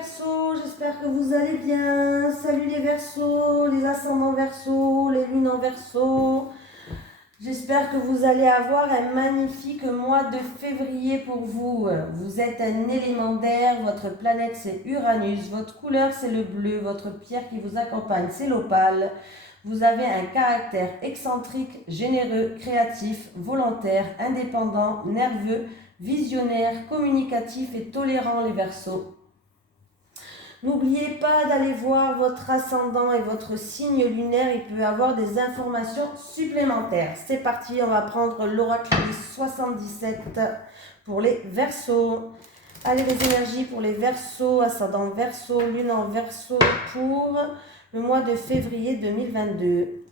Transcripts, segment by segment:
Verseaux, j'espère que vous allez bien. Salut les Verseaux, les ascendants Verseaux, les lunes en Verseau. J'espère que vous allez avoir un magnifique mois de février pour vous. Vous êtes un élément d'air, votre planète c'est Uranus, votre couleur c'est le bleu, votre pierre qui vous accompagne c'est l'opale. Vous avez un caractère excentrique, généreux, créatif, volontaire, indépendant, nerveux, visionnaire, communicatif et tolérant les Verseaux. N'oubliez pas d'aller voir votre ascendant et votre signe lunaire, il peut y avoir des informations supplémentaires. C'est parti, on va prendre l'oracle du 77 pour les Verseaux. Allez, les énergies pour les Verseaux, ascendant Verseau, lune en Verseau pour le mois de février 2022.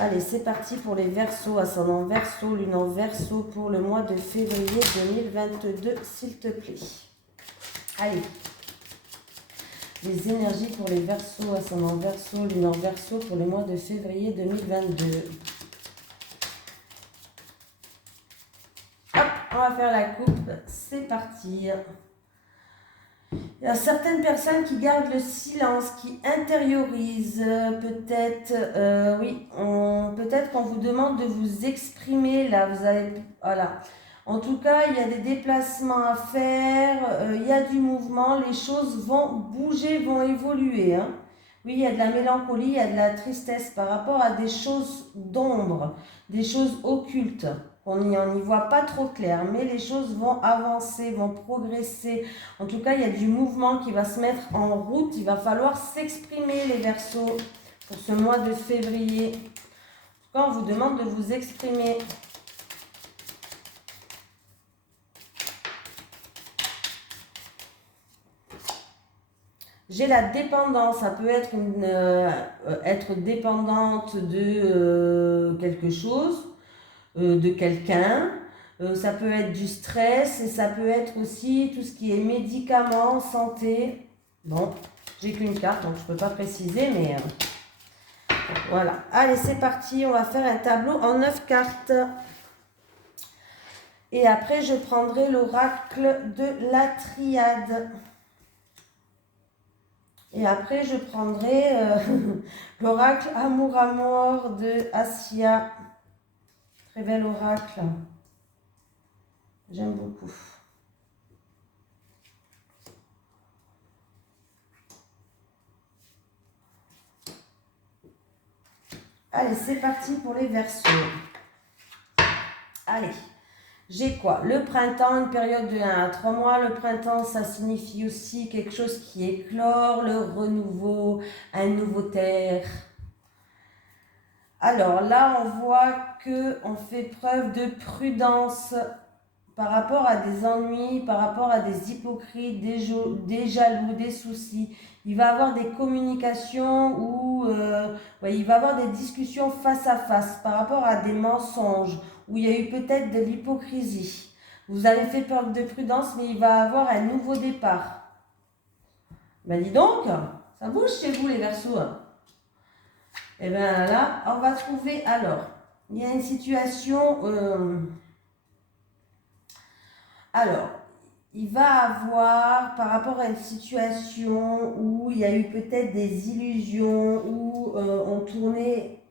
Allez, c'est parti pour les Verseaux, ascendant Verseau, lune en Verseau pour le mois de février 2022, s'il te plaît. Allez. Les énergies pour les Verseaux, ascendant Verseau, lune en Verseau pour le mois de février 2022. Hop, on va faire la coupe. C'est parti. Il y a certaines personnes qui gardent le silence, qui intériorisent. Peut-être, oui, peut-être qu'on vous demande de vous exprimer. Là, vous avez, voilà. En tout cas, il y a des déplacements à faire, il y a du mouvement, les choses vont bouger, vont évoluer. Hein. Oui, il y a de la mélancolie, il y a de la tristesse par rapport à des choses d'ombre, des choses occultes. On n'y voit pas trop clair, mais les choses vont avancer, vont progresser. En tout cas, il y a du mouvement qui va se mettre en route. Il va falloir s'exprimer, les Verseaux, pour ce mois de février. En tout cas, on vous demande de vous exprimer. J'ai la dépendance, ça peut être, être dépendante de quelque chose, de quelqu'un. Ça peut être du stress et ça peut être aussi tout ce qui est médicaments, santé. Bon, j'ai qu'une carte, donc je ne peux pas préciser, mais voilà. Allez, c'est parti, on va faire un tableau en 9 cartes. Et après, je prendrai l'oracle de la triade. Et après, je prendrai l'oracle Amour à mort de Assia. Très bel oracle. J'aime beaucoup. Allez, c'est parti pour les Verseaux. Allez. J'ai quoi? Le printemps, une période de 1 à 3 mois. Le printemps, ça signifie aussi quelque chose qui éclore, le renouveau, un nouveau terre. Alors là, on voit qu'on fait preuve de prudence par rapport à des ennuis, par rapport à des hypocrites, des jaloux, des soucis. Il va y avoir des communications où il va y avoir des discussions face à face par rapport à des mensonges, où il y a eu peut-être de l'hypocrisie. Vous avez fait preuve de prudence, mais il va y avoir un nouveau départ. Ben dis donc, ça bouge chez vous les Verseaux. Et bien là, on va trouver, alors, il y a une situation... alors, il va avoir, par rapport à une situation où il y a eu peut-être des illusions, où on tournait,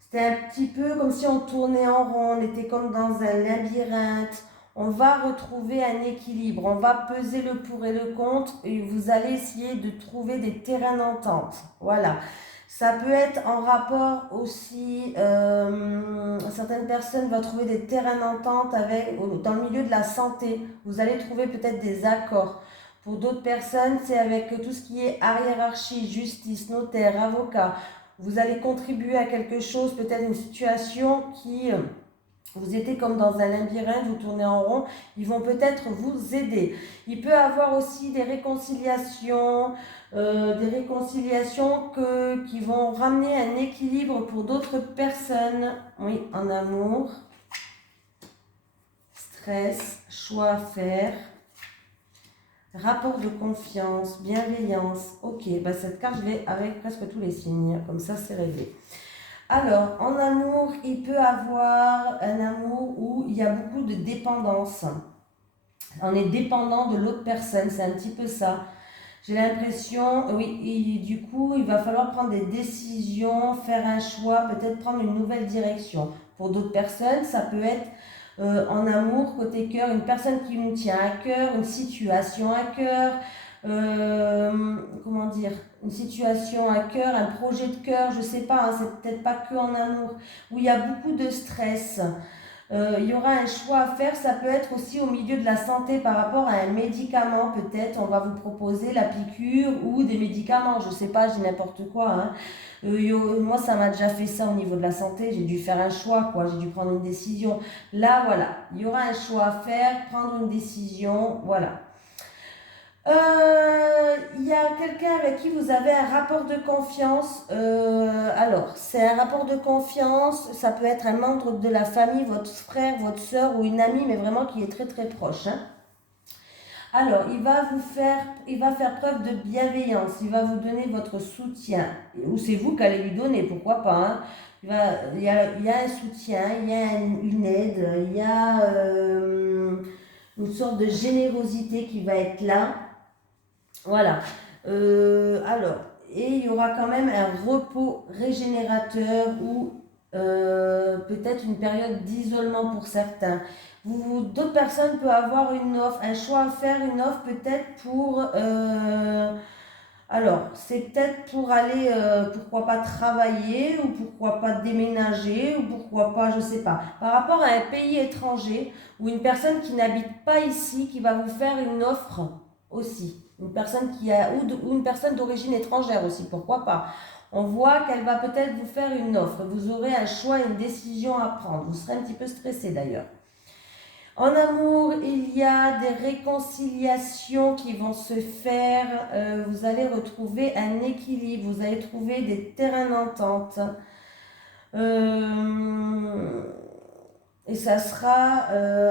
c'était un petit peu comme si on tournait en rond, on était comme dans un labyrinthe. On va retrouver un équilibre, on va peser le pour et le contre et vous allez essayer de trouver des terrains d'entente. Voilà. Ça peut être en rapport aussi, certaines personnes vont trouver des terrains d'entente dans le milieu de la santé. Vous allez trouver peut-être des accords. Pour d'autres personnes, c'est avec tout ce qui est hiérarchie, justice, notaire, avocat. Vous allez contribuer à quelque chose, peut-être une situation qui... vous étiez comme dans un labyrinthe, vous tournez en rond, ils vont peut-être vous aider. Il peut y avoir aussi des réconciliations qui vont ramener un équilibre pour d'autres personnes. Oui, en amour, stress, choix à faire, rapport de confiance, bienveillance. Ok, bah cette carte, je l'ai avec presque tous les signes, comme ça c'est réglé. Alors, en amour, il peut avoir un amour où il y a beaucoup de dépendance. On est dépendant de l'autre personne, c'est un petit peu ça. J'ai l'impression, oui, et du coup, il va falloir prendre des décisions, faire un choix, peut-être prendre une nouvelle direction. Pour d'autres personnes, ça peut être en amour, côté cœur, une personne qui nous tient à cœur, une situation à cœur, comment dire, une situation à cœur, un projet de cœur, je sais pas, hein, c'est peut-être pas que en amour, où il y a beaucoup de stress. Il y aura un choix à faire, ça peut être aussi au milieu de la santé par rapport à un médicament, peut-être on va vous proposer la piqûre ou des médicaments, je sais pas, j'ai n'importe quoi, hein. Moi ça m'a déjà fait ça au niveau de la santé, j'ai dû faire un choix, quoi, j'ai dû prendre une décision. Là voilà, il y aura un choix à faire, prendre une décision, voilà. Il y a quelqu'un avec qui vous avez un rapport de confiance. Alors, c'est un rapport de confiance, ça peut être un membre de la famille, votre frère, votre soeur ou une amie, mais vraiment qui est très très proche, hein. Alors, il va faire preuve de bienveillance, il va vous donner votre soutien, ou c'est vous qui allez lui donner, pourquoi pas, hein. Il y a un soutien, il y a une aide, il y a une sorte de générosité qui va être là. Voilà. Alors, et il y aura quand même un repos régénérateur ou peut-être une période d'isolement pour certains. D'autres personnes peuvent avoir une offre, un choix à faire, une offre peut-être pour... alors, c'est peut-être pour aller, pourquoi pas travailler, ou pourquoi pas déménager, ou pourquoi pas, je sais pas. Par rapport à un pays étranger, ou une personne qui n'habite pas ici, qui va vous faire une offre aussi. Une personne ou une personne d'origine étrangère aussi, pourquoi pas. On voit qu'elle va peut-être vous faire une offre. Vous aurez un choix, une décision à prendre. Vous serez un petit peu stressé d'ailleurs. En amour, il y a des réconciliations qui vont se faire. Vous allez retrouver un équilibre. Vous allez trouver des terrains d'entente. Et ça sera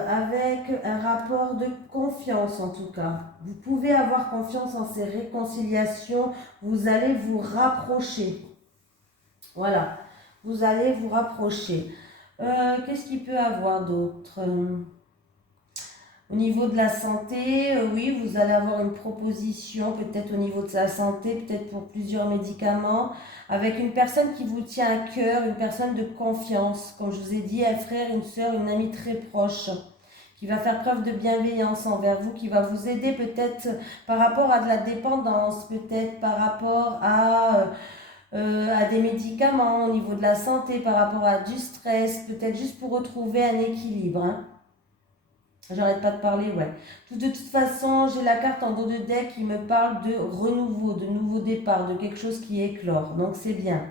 avec un rapport de confiance en tout cas. Vous pouvez avoir confiance en ces réconciliations. Vous allez vous rapprocher. Voilà. Vous allez vous rapprocher. Qu'est-ce qu'il peut y avoir d'autre ? Au niveau de la santé, oui, vous allez avoir une proposition, peut-être au niveau de sa santé, peut-être pour plusieurs médicaments, avec une personne qui vous tient à cœur, une personne de confiance, comme je vous ai dit, un frère, une soeur, une amie très proche, qui va faire preuve de bienveillance envers vous, qui va vous aider peut-être par rapport à de la dépendance, peut-être par rapport à des médicaments, au niveau de la santé, par rapport à du stress, peut-être juste pour retrouver un équilibre, hein. J'arrête pas de parler, ouais. De toute façon, j'ai la carte en dos de deck qui me parle de renouveau, de nouveau départ, de quelque chose qui éclore. Donc c'est bien.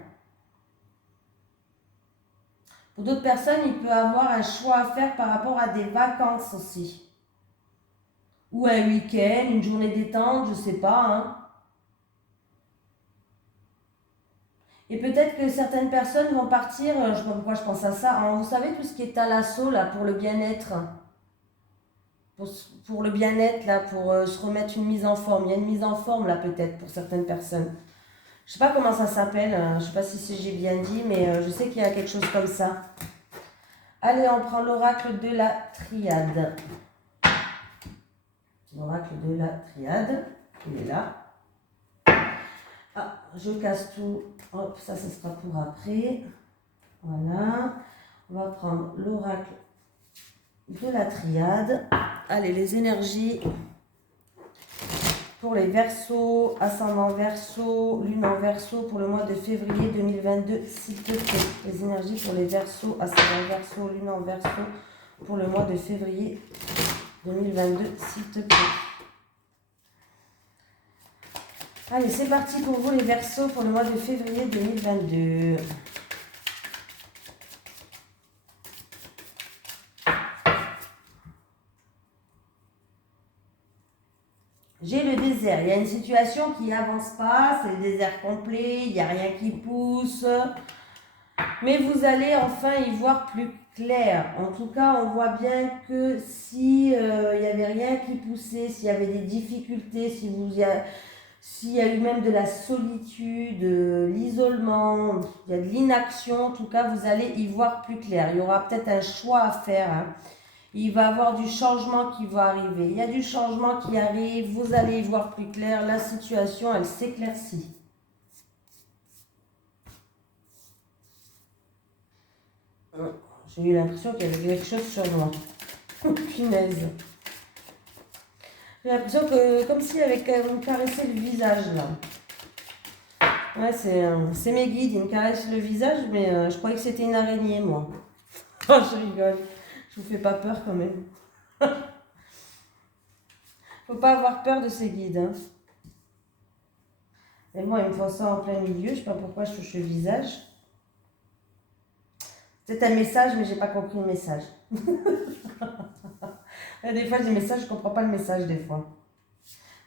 Pour d'autres personnes, il peut avoir un choix à faire par rapport à des vacances aussi. Ou un week-end, une journée détente, je sais pas, hein. Et peut-être que certaines personnes vont partir, je sais pas pourquoi je pense à ça, hein. Vous savez tout ce qui est à l'assaut là pour le bien-être. Pour le bien-être, là, pour se remettre une mise en forme. Il y a une mise en forme, là, peut-être, pour certaines personnes. Je sais pas comment ça s'appelle, je sais pas si j'ai bien dit, mais je sais qu'il y a quelque chose comme ça. Allez, on prend l'oracle de la triade. L'oracle de la triade, il est là. Ah, je casse tout. Hop, ça sera pour après. Voilà. On va prendre l'oracle de la triade. Allez, les énergies pour les Verseaux, ascendant Verseau, lune en Verseau pour le mois de février 2022, s'il te plaît. Les énergies pour les Verseaux, ascendant Verseau, lune en Verseau pour le mois de février 2022, s'il te plaît. Allez, c'est parti pour vous les Verseaux pour le mois de février 2022. J'ai le désert. Il y a une situation qui n'avance pas, c'est le désert complet, il n'y a rien qui pousse. Mais vous allez enfin y voir plus clair. En tout cas, on voit bien que si il n'y avait rien qui poussait, s'il y avait des difficultés, s'il y a eu même de la solitude, l'isolement, il y a de l'inaction, en tout cas, vous allez y voir plus clair. Il y aura peut-être un choix à faire, hein. Il va y avoir du changement qui va arriver. Il y a du changement qui arrive. Vous allez y voir plus clair. La situation, elle s'éclaircit. J'ai eu l'impression qu'il y avait quelque chose sur moi. Punaise. J'ai l'impression que comme si elle avait me caressé le visage là. Ouais, c'est mes guides, ils me caressent le visage, mais je croyais que c'était une araignée, moi. Oh, je rigole. Je vous fais pas peur quand même. Faut pas avoir peur de ces guides. Hein. Et moi, ils me font ça en plein milieu. Je sais pas pourquoi je touche le visage. C'est un message, mais j'ai pas compris le message. Des fois, des messages, je comprends pas le message des fois.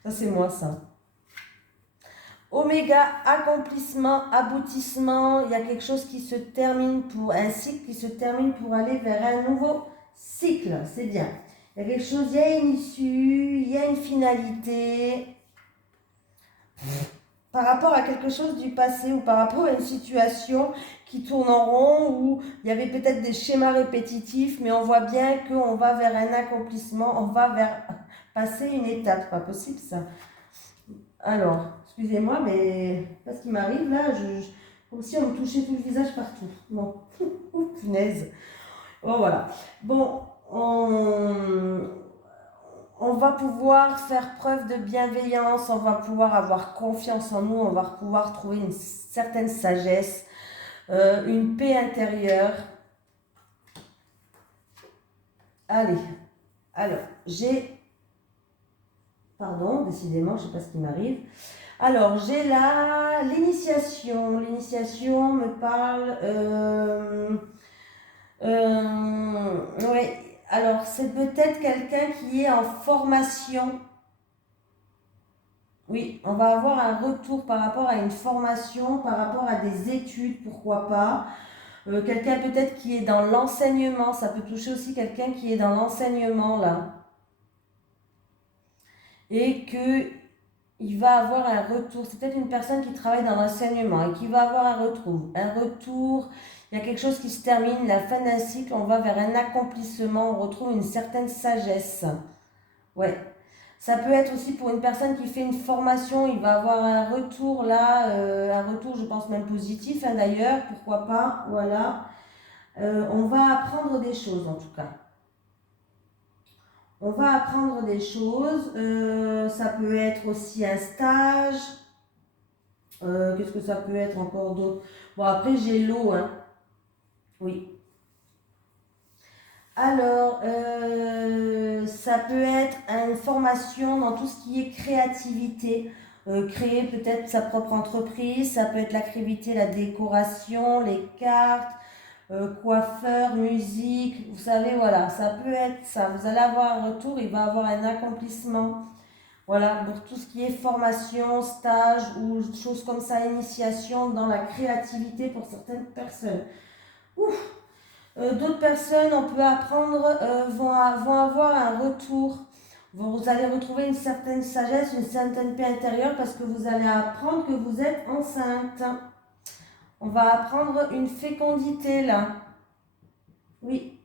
Ça, c'est moi, ça. Oméga, accomplissement, aboutissement. Il y a quelque chose qui se termine pour un cycle qui se termine pour aller vers un nouveau cycle. C'est bien. Il y a quelque chose, il y a une issue, il y a une finalité. Par rapport à quelque chose du passé ou par rapport à une situation qui tourne en rond où il y avait peut-être des schémas répétitifs, mais on voit bien qu'on va vers un accomplissement, on va vers passer une étape. Pas possible ça. Alors, excusez-moi, mais parce qu'il m'arrive là, comme si on me touchait tout le visage partout. Bon, punaise. Bon, voilà. Bon, on va pouvoir faire preuve de bienveillance, on va pouvoir avoir confiance en nous, on va pouvoir trouver une certaine sagesse, une paix intérieure. Allez, alors, pardon, décidément, je ne sais pas ce qui m'arrive. Alors, j'ai là l'initiation. L'initiation me parle... ouais. Alors, c'est peut-être quelqu'un qui est en formation. Oui, on va avoir un retour par rapport à une formation, par rapport à des études, pourquoi pas. Quelqu'un peut-être qui est dans l'enseignement, ça peut toucher aussi quelqu'un qui est dans l'enseignement là. Et que il va avoir un retour. C'est peut-être une personne qui travaille dans l'enseignement et qui va avoir un retour. Un retour, il y a quelque chose qui se termine, la fin d'un cycle, on va vers un accomplissement, on retrouve une certaine sagesse. Ouais. Ça peut être aussi pour une personne qui fait une formation, il va avoir un retour là, un retour je pense même positif hein, d'ailleurs, pourquoi pas, voilà. On va apprendre des choses en tout cas. On va apprendre des choses, ça peut être aussi un stage, qu'est-ce que ça peut être encore d'autre? Bon après j'ai l'eau, hein. Oui. Alors, ça peut être une formation dans tout ce qui est créativité, créer peut-être sa propre entreprise, ça peut être l'activité, la décoration, les cartes, coiffeur, musique, vous savez, voilà, ça peut être ça. Vous allez avoir un retour, il va avoir un accomplissement. Voilà, pour tout ce qui est formation, stage ou choses comme ça, initiation dans la créativité pour certaines personnes. Ouf. D'autres personnes, on peut apprendre, vont avoir un retour. Vous allez retrouver une certaine sagesse, une certaine paix intérieure parce que vous allez apprendre que vous êtes enceinte. On va apprendre une fécondité là. Oui,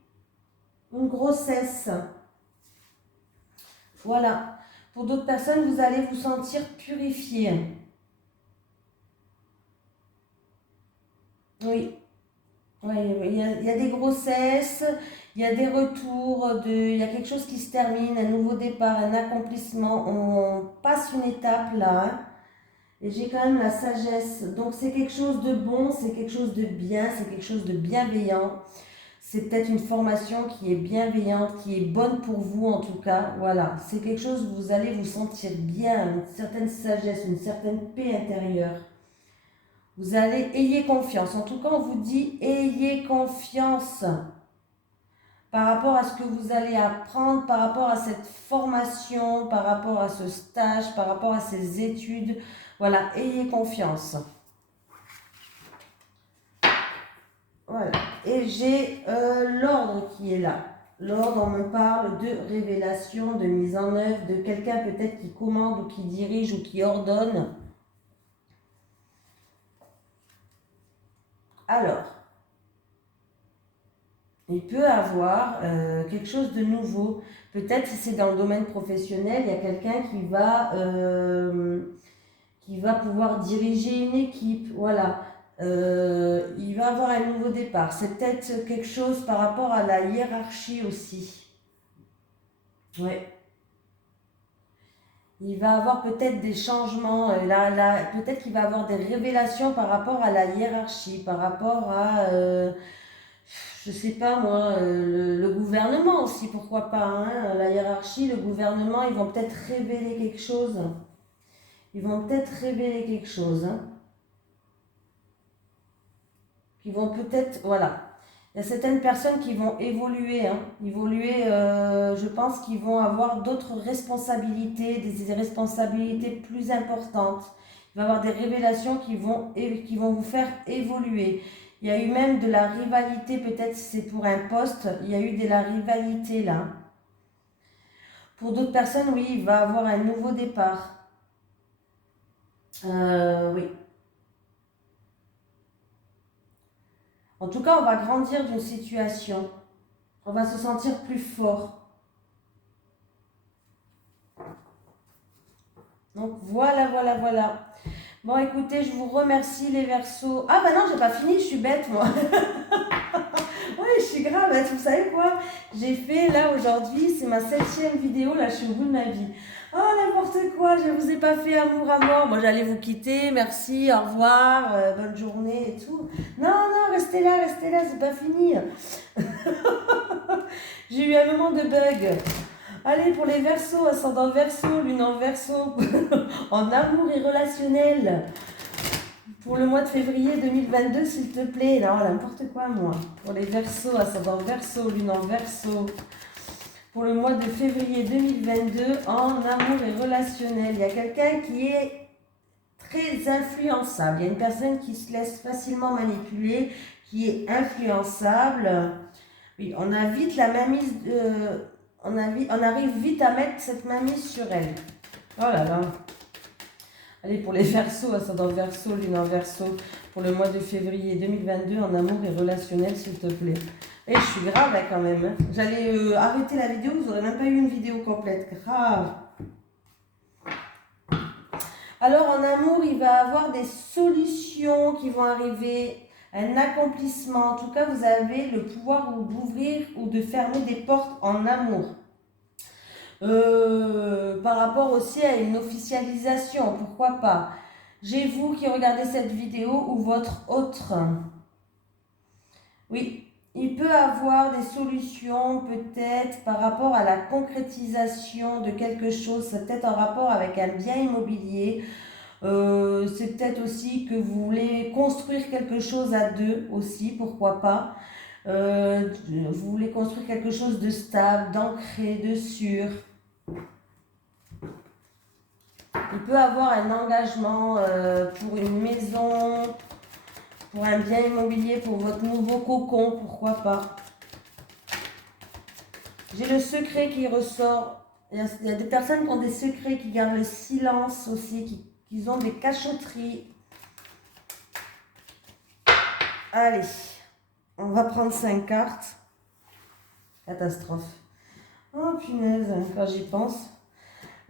une grossesse. Voilà. Pour d'autres personnes, vous allez vous sentir purifié. Oui. Oui, il y a des grossesses, il y a des retours, il y a quelque chose qui se termine, un nouveau départ, un accomplissement. On passe une étape là. Hein. Et j'ai quand même la sagesse. Donc c'est quelque chose de bon, c'est quelque chose de bien, c'est quelque chose de bienveillant. C'est peut-être une formation qui est bienveillante, qui est bonne pour vous en tout cas. Voilà, c'est quelque chose où vous allez vous sentir bien, une certaine sagesse, une certaine paix intérieure. Vous allez, ayez confiance. En tout cas, on vous dit, ayez confiance par rapport à ce que vous allez apprendre, par rapport à cette formation, par rapport à ce stage, par rapport à ces études. Voilà, ayez confiance. Voilà. Et j'ai l'ordre qui est là. L'ordre, on me parle de révélation, de mise en œuvre, de quelqu'un peut-être qui commande ou qui dirige ou qui ordonne. Alors, il peut avoir quelque chose de nouveau. Peut-être si c'est dans le domaine professionnel, il y a quelqu'un qui va pouvoir diriger une équipe. Voilà. Il va avoir un nouveau départ. C'est peut-être quelque chose par rapport à la hiérarchie aussi. Ouais. Il va avoir peut-être des changements. Peut-être qu'il va avoir des révélations par rapport à la hiérarchie, par rapport à je sais pas moi, le gouvernement aussi, pourquoi pas, hein, la hiérarchie, le gouvernement, ils vont peut-être révéler quelque chose. Ils vont peut-être révéler quelque chose. Hein. Ils vont peut-être, voilà. Il y a certaines personnes qui vont évoluer. Hein, évoluer, je pense qu'ils vont avoir d'autres responsabilités, des responsabilités plus importantes. Il va y avoir des révélations qui vont vous faire évoluer. Il y a eu même de la rivalité, peut-être si c'est pour un poste, il y a eu de la rivalité là. Pour d'autres personnes, oui, il va avoir un nouveau départ. Oui. En tout cas, on va grandir d'une situation. On va se sentir plus fort. Donc voilà, voilà, voilà. Bon, écoutez, je vous remercie les Verseaux. Ah bah non, j'ai pas fini, je suis bête moi. Oui, je suis grave, hein, vous savez quoi? J'ai fait là aujourd'hui, c'est ma 7e vidéo, là je suis au bout de ma vie. Oh n'importe quoi, je vous ai pas fait amour à mort. Moi j'allais vous quitter, merci, au revoir, bonne journée et tout. Non, non, restez là, c'est pas fini. J'ai eu un moment de bug. Allez, pour les Verseaux, ascendant Verseau, lune en Verseau, en amour et relationnel. Pour le mois de février 2022, s'il te plaît. Non, n'importe quoi, moi. Pour les Verseaux, ascendant Verseau, lune en Verseau. Pour le mois de février 2022, en amour et relationnel. Il y a quelqu'un qui est très influençable. Il y a une personne qui se laisse facilement manipuler, qui est influençable. Oui, on a vite la mainmise, on arrive vite à mettre cette mainmise sur elle. Oh là là. Allez, pour les Verseaux, ascendant Verseau, lune en Verseau, pour le mois de février 2022, en amour et relationnel, s'il te plaît. Et je suis grave là quand même. Hein. J'allais arrêter la vidéo, vous n'aurez même pas eu une vidéo complète. Grave. Alors en amour, il va y avoir des solutions qui vont arriver, un accomplissement. En tout cas, vous avez le pouvoir d'ouvrir ou de fermer des portes en amour. Par rapport aussi à une officialisation, pourquoi pas. J'ai vous qui regardez cette vidéo ou votre autre. Oui, il peut avoir des solutions peut-être par rapport à la concrétisation de quelque chose. C'est peut-être en rapport avec un bien immobilier. C'est peut-être aussi que vous voulez construire quelque chose à deux aussi, pourquoi pas. Vous voulez construire quelque chose de stable, d'ancré, de sûr. Il peut avoir un engagement pour une maison, pour un bien immobilier, pour votre nouveau cocon, pourquoi pas. J'ai le secret qui ressort. Il y a des personnes qui ont des secrets, qui gardent le silence aussi, qui ont des cachotteries. Allez, on va prendre 5 cartes. Catastrophe. Oh punaise, quand j'y pense.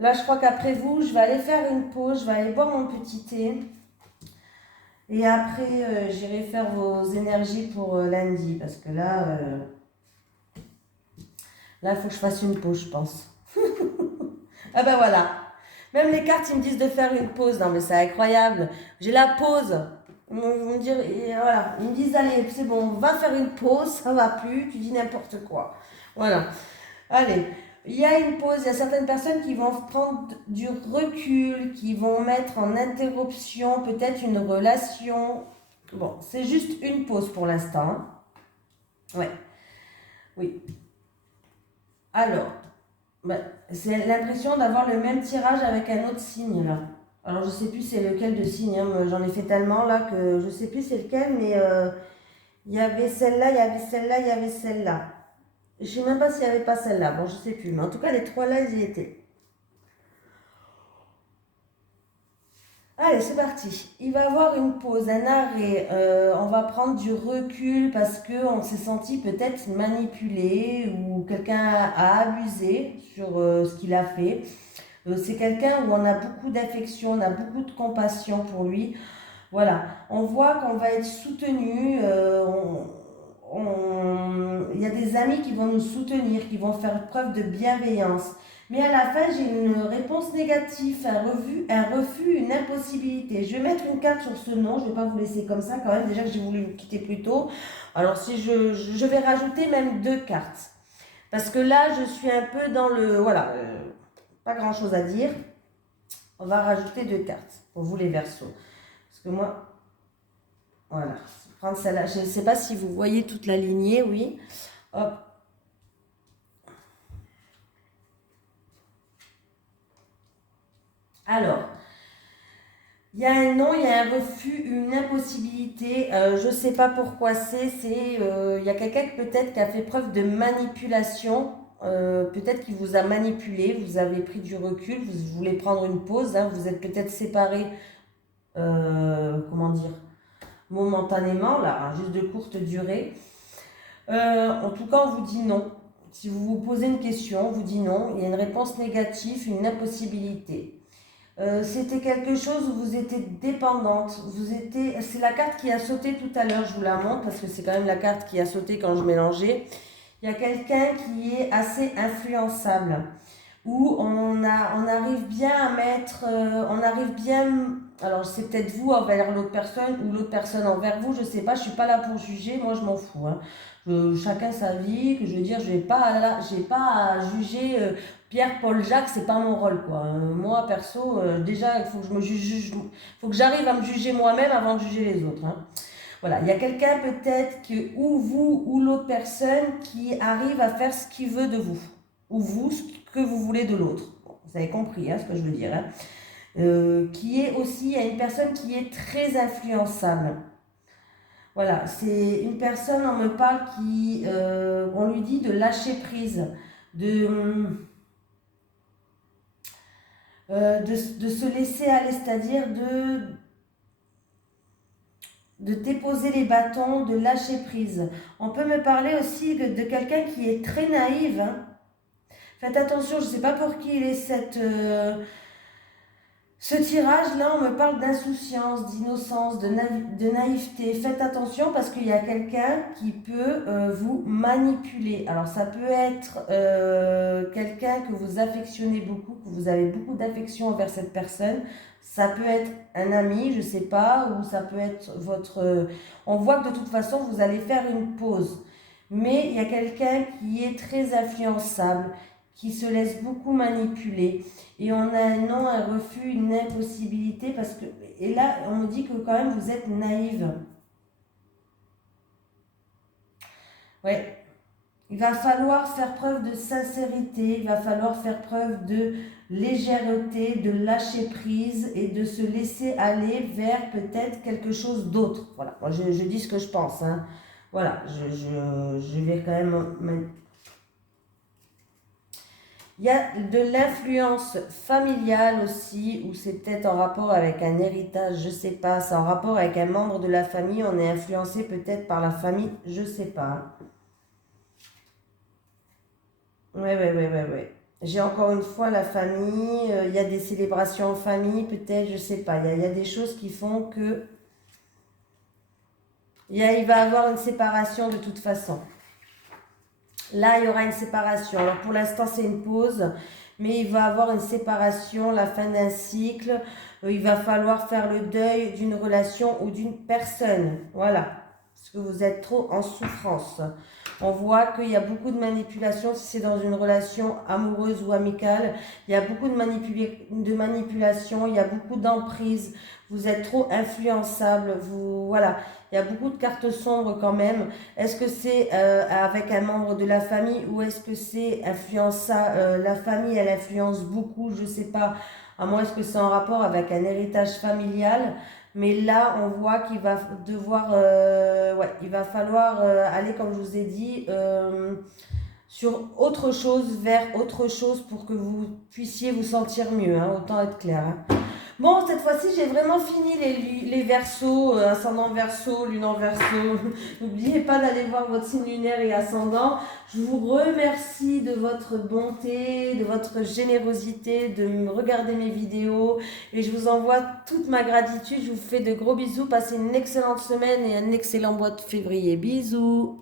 Là, je crois qu'après vous, je vais aller faire une pause, je vais aller boire mon petit thé. Et après, j'irai faire vos énergies pour lundi. Parce que là, il faut que je fasse une pause, je pense. Ah ben voilà. Même les cartes, ils me disent de faire une pause. Non, mais c'est incroyable. J'ai la pause. Ils vont me dire, et voilà. Ils me disent, allez, c'est bon, va faire une pause, ça va plus, tu dis n'importe quoi. Voilà. Allez. Il y a une pause, il y a certaines personnes qui vont prendre du recul, qui vont mettre en interruption peut-être une relation. Bon, c'est juste une pause pour l'instant. Hein. Ouais. Oui. Alors, ben, c'est l'impression d'avoir le même tirage avec un autre signe là. Alors je sais plus c'est lequel de signe, hein. J'en ai fait tellement là que je sais plus c'est lequel, mais il y avait celle-là, il y avait celle-là, il y avait celle-là. Je sais même pas s'il n'y avait pas celle-là, bon je sais plus, mais en tout cas les trois là ils y étaient. Allez, c'est parti. Il va y avoir une pause, un arrêt. On va prendre du recul parce qu'on s'est senti peut-être manipulé ou quelqu'un a abusé sur ce qu'il a fait. C'est quelqu'un où on a beaucoup d'affection, on a beaucoup de compassion pour lui. Voilà, on voit qu'on va être soutenu. Il y a des amis qui vont nous soutenir, qui vont faire preuve de bienveillance. Mais à la fin, j'ai une réponse négative, un refus, une impossibilité. Je vais mettre une carte sur ce nom, je ne vais pas vous laisser comme ça quand même, déjà que j'ai voulu vous quitter plus tôt. Alors si je vais rajouter même 2 cartes. Parce que là, je suis un peu dans le... Voilà, pas grand-chose à dire. On va rajouter 2 cartes pour vous les Verseaux. Parce que moi, voilà, prendre celle-là. Je ne sais pas si vous voyez toute la lignée, oui. Hop. Alors, il y a un non, il y a un refus, une impossibilité. Je ne sais pas pourquoi il y a quelqu'un peut-être qui a fait preuve de manipulation. Peut-être qu'il vous a manipulé, vous avez pris du recul, vous voulez prendre une pause, hein, vous êtes peut-être séparés, comment dire, momentanément, là, hein, juste de courte durée. En tout cas, on vous dit non. Si vous vous posez une question, on vous dit non. Il y a une réponse négative, une impossibilité. C'était quelque chose où vous étiez dépendante. C'est la carte qui a sauté tout à l'heure, je vous la montre parce que c'est quand même la carte qui a sauté quand je mélangeais. Il y a quelqu'un qui est assez influençable, où on arrive bien à mettre, on arrive bien, alors c'est peut-être vous envers l'autre personne ou l'autre personne envers vous, je sais pas, je suis pas là pour juger, moi je m'en fous, hein. Chacun sa vie, que je veux dire, j'ai pas à juger Pierre, Paul, Jacques, c'est pas mon rôle quoi. Moi perso, déjà il faut que je me juge, faut que j'arrive à me juger moi-même avant de juger les autres, hein. Voilà, il y a quelqu'un peut-être que, ou vous ou l'autre personne qui arrive à faire ce qu'il veut de vous, ou vous ce que vous voulez de l'autre. Bon, vous avez compris hein, ce que je veux dire. Hein. Qui est aussi, il y a une personne qui est très influençable. Voilà, c'est une personne, on me parle on lui dit de lâcher prise, de se laisser aller, c'est-à-dire de déposer les bâtons, de lâcher prise. On peut me parler aussi de quelqu'un qui est très naïve. Hein. Faites attention, je ne sais pas pour qui il est ce tirage-là, on me parle d'insouciance, d'innocence, de naïveté. Faites attention parce qu'il y a quelqu'un qui peut vous manipuler. Alors ça peut être quelqu'un que vous affectionnez beaucoup, que vous avez beaucoup d'affection envers cette personne. Ça peut être un ami, je ne sais pas, ou ça peut être on voit que de toute façon, vous allez faire une pause. Mais il y a quelqu'un qui est très influençable, qui se laisse beaucoup manipuler. Et on a un non, un refus, une impossibilité parce que... Et là, on me dit que quand même vous êtes naïve. Ouais. Il va falloir faire preuve de sincérité, il va falloir faire preuve de légèreté, de lâcher prise et de se laisser aller vers peut-être quelque chose d'autre. Voilà, moi je dis ce que je pense. Hein. Voilà, je vais quand même... Il y a de l'influence familiale aussi, ou c'est peut-être en rapport avec un héritage, je ne sais pas. C'est en rapport avec un membre de la famille, on est influencé peut-être par la famille, je ne sais pas. Oui, oui, oui, oui, oui. J'ai encore une fois la famille, il y a des célébrations en famille, peut-être, je ne sais pas. Il y a des choses qui font que... il va y avoir une séparation de toute façon. Là, il y aura une séparation. Alors, pour l'instant, c'est une pause, mais il va y avoir une séparation, la fin d'un cycle. Il va falloir faire le deuil d'une relation ou d'une personne. Voilà, parce que vous êtes trop en souffrance. On voit qu'il y a beaucoup de manipulation si c'est dans une relation amoureuse ou amicale. Il y a beaucoup de manipulation, il y a beaucoup d'emprise. Vous êtes trop influençable. Voilà. Il y a beaucoup de cartes sombres quand même. Est-ce que c'est avec un membre de la famille ou est-ce que c'est la famille, elle influence beaucoup, je ne sais pas. À moins est-ce que c'est en rapport avec un héritage familial. Mais là, on voit qu'il va il va falloir aller, comme je vous ai dit, sur autre chose, vers autre chose pour que vous puissiez vous sentir mieux. Hein, autant être clair. Hein. Bon, cette fois-ci, j'ai vraiment fini les versos, ascendant verso, lune en verso. N'oubliez pas d'aller voir votre signe lunaire et ascendant. Je vous remercie de votre bonté, de votre générosité, de me regarder mes vidéos. Et je vous envoie toute ma gratitude. Je vous fais de gros bisous. Passez une excellente semaine et un excellent mois de février. Bisous.